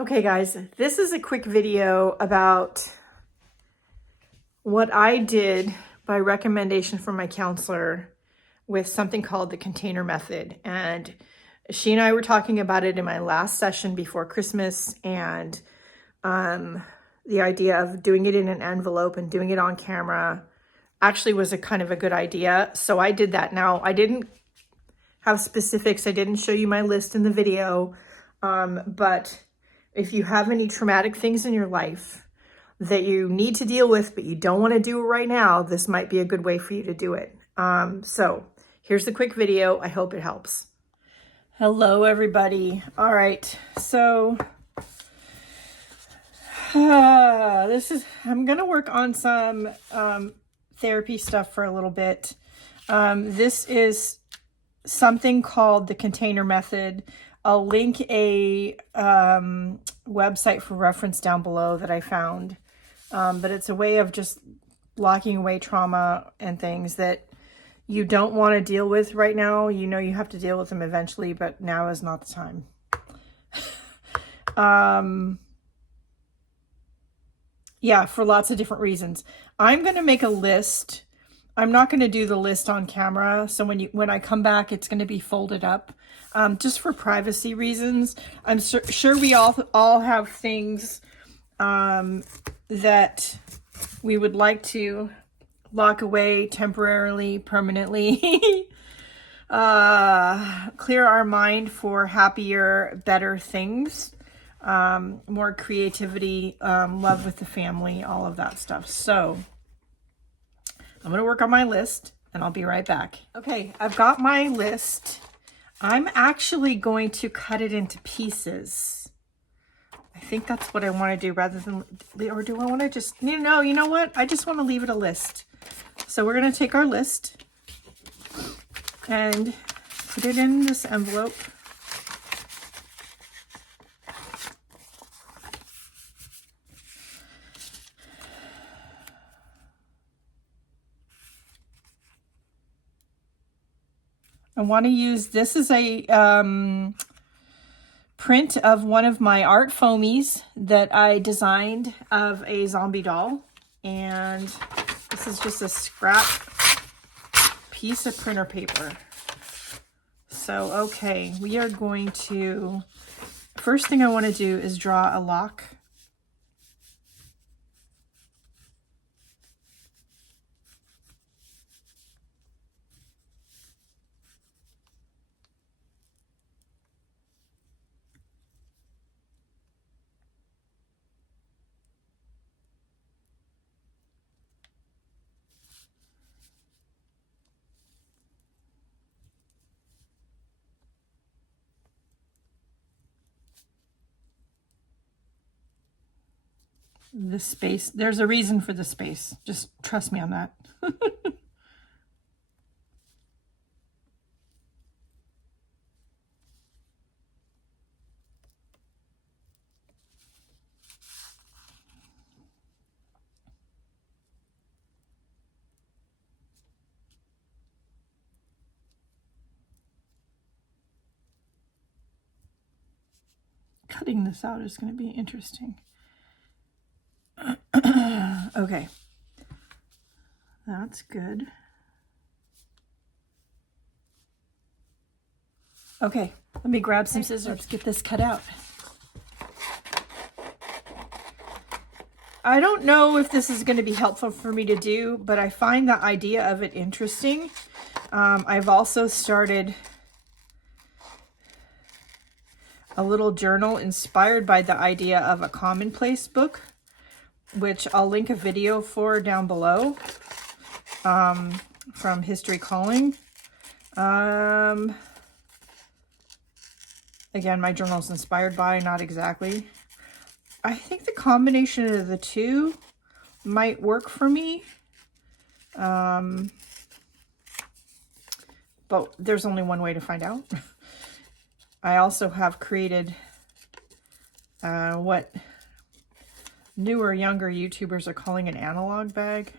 Okay guys, this is a quick video about what I did by recommendation from my counselor with something called the container method. And she and I were talking about it in my last session before Christmas, and the idea of doing it in an envelope and doing it on camera actually was a kind of a good idea. So I did that. Now, I didn't have specifics. I didn't show you my list in the video, but if you have any traumatic things in your life that you need to deal with, but you don't want to do it right now, this might be a good way for you to do it. So here's the quick video. I hope it helps. Hello, everybody. All right. So I'm going to work on some therapy stuff for a little bit. This is something called the container method. I'll link a website for reference down below that I found. But it's a way of just locking away trauma and things that you don't want to deal with right now. You know you have to deal with them eventually, but now is not the time. Yeah, for lots of different reasons. I'm going to make a list. I'm not going to do the list on camera. So when I come back, it's going to be folded up. Just for privacy reasons. I'm sure we all have things that we would like to lock away temporarily, permanently. Clear our mind for happier, better things. More creativity, love with the family, all of that stuff. So I'm going to work on my list and I'll be right back. Okay, I've got my list. I'm actually going to cut it into pieces. I think that's what I want to do rather than, or do I want to just, you know what? I just want to leave it a list. So we're going to take our list and put it in this envelope. I want to use, this is a print of one of my art foamies that I designed of a zombie doll. And this is just a scrap piece of printer paper. So, okay, we are going to, first thing I want to do is draw a lock. The space, there's a reason for the space. Just trust me on that. Cutting this out is going to be interesting. Okay, that's good. Okay, let me grab some scissors. Let's get this cut out. I don't know if this is going to be helpful for me to do, but I find the idea of it interesting. I've also started a little journal inspired by the idea of a commonplace book, which I'll link a video for down below, from History Calling. Again, my journal is inspired by, not exactly. I think the combination of the two might work for me. But there's only one way to find out. I also have created what newer, younger YouTubers are calling an analog bag.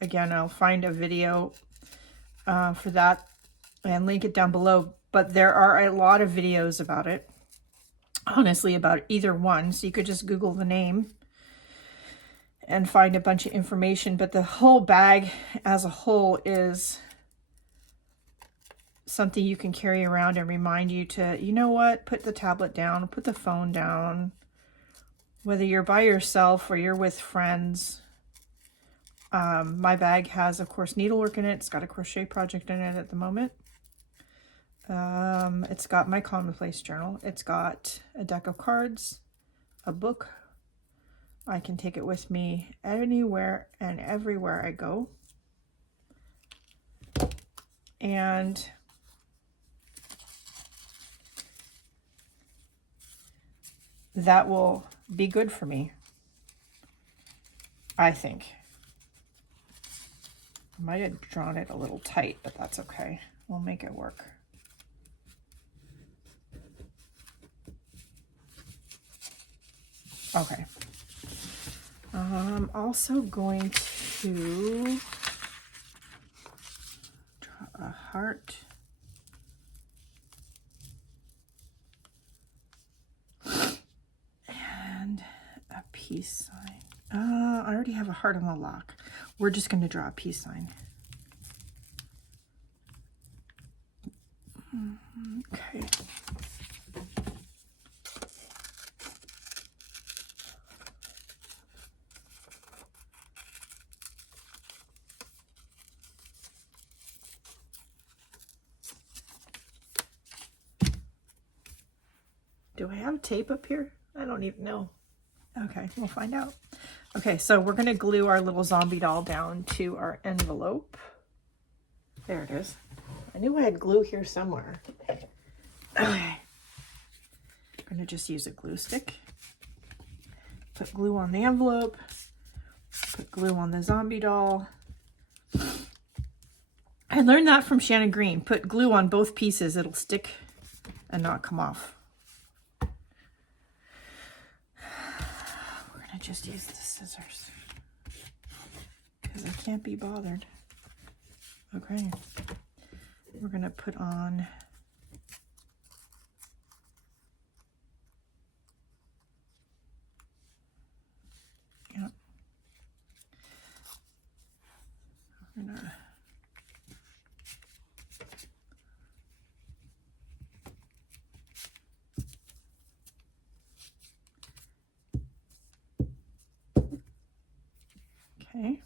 Again, I'll find a video for that and link it down below. But there are a lot of videos about it. honestly, about either one. So you could just Google the name and find a bunch of information. But the whole bag as a whole is something you can carry around and remind you to, you know what, put the tablet down, put the phone down, whether you're by yourself or you're with friends. My bag has, of course, needlework in it. It's got a crochet project in it at the moment. It's got my commonplace journal. It's got a deck of cards, a book. I can take it with me anywhere and everywhere I go. And that will be good for me, I think. I might have drawn it a little tight, but that's okay. We'll make it work. Okay. I'm also going to draw a heart. And a peace sign. I already have a heart on the lock. We're just going to draw a peace sign. Okay. Do I have tape up here? I don't even know. Okay, we'll find out. Okay, so we're going to glue our little zombie doll down to our envelope. There it is. I knew I had glue here somewhere. Okay. I'm going to just use a glue stick. Put glue on the envelope. Put glue on the zombie doll. I learned that from Shannon Green. Put glue on both pieces. It'll stick and not come off. We're going to just use the scissors because I can't be bothered. Okay. We're going to put on we're gonna okay.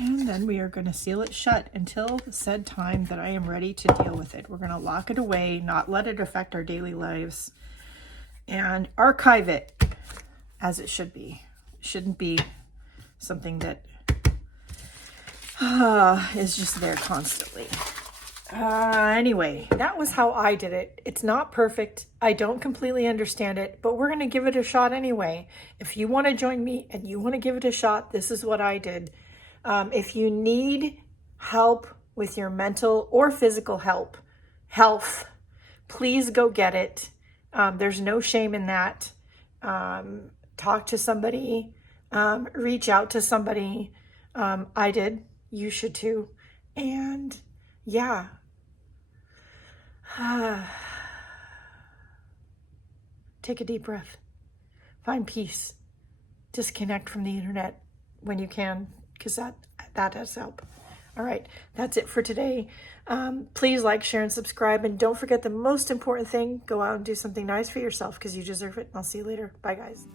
And then we are going to seal it shut until the said time that I am ready to deal with it. We're going to lock it away, not let it affect our daily lives, and archive it as it should be. It shouldn't be something that is just there constantly. Anyway, that was how I did it. It's not perfect. I don't completely understand it, but we're going to give it a shot anyway. If you want to join me and you want to give it a shot, this is what I did. If you need help with your mental or physical health, please go get it. There's no shame in that. Talk to somebody, reach out to somebody. I did. You should too. And yeah. Take a deep breath. Find peace. Disconnect from the internet when you can, because that does help. All right, that's it for today. Please like, share, and subscribe. And don't forget the most important thing, go out and do something nice for yourself because you deserve it. I'll see you later. Bye, guys.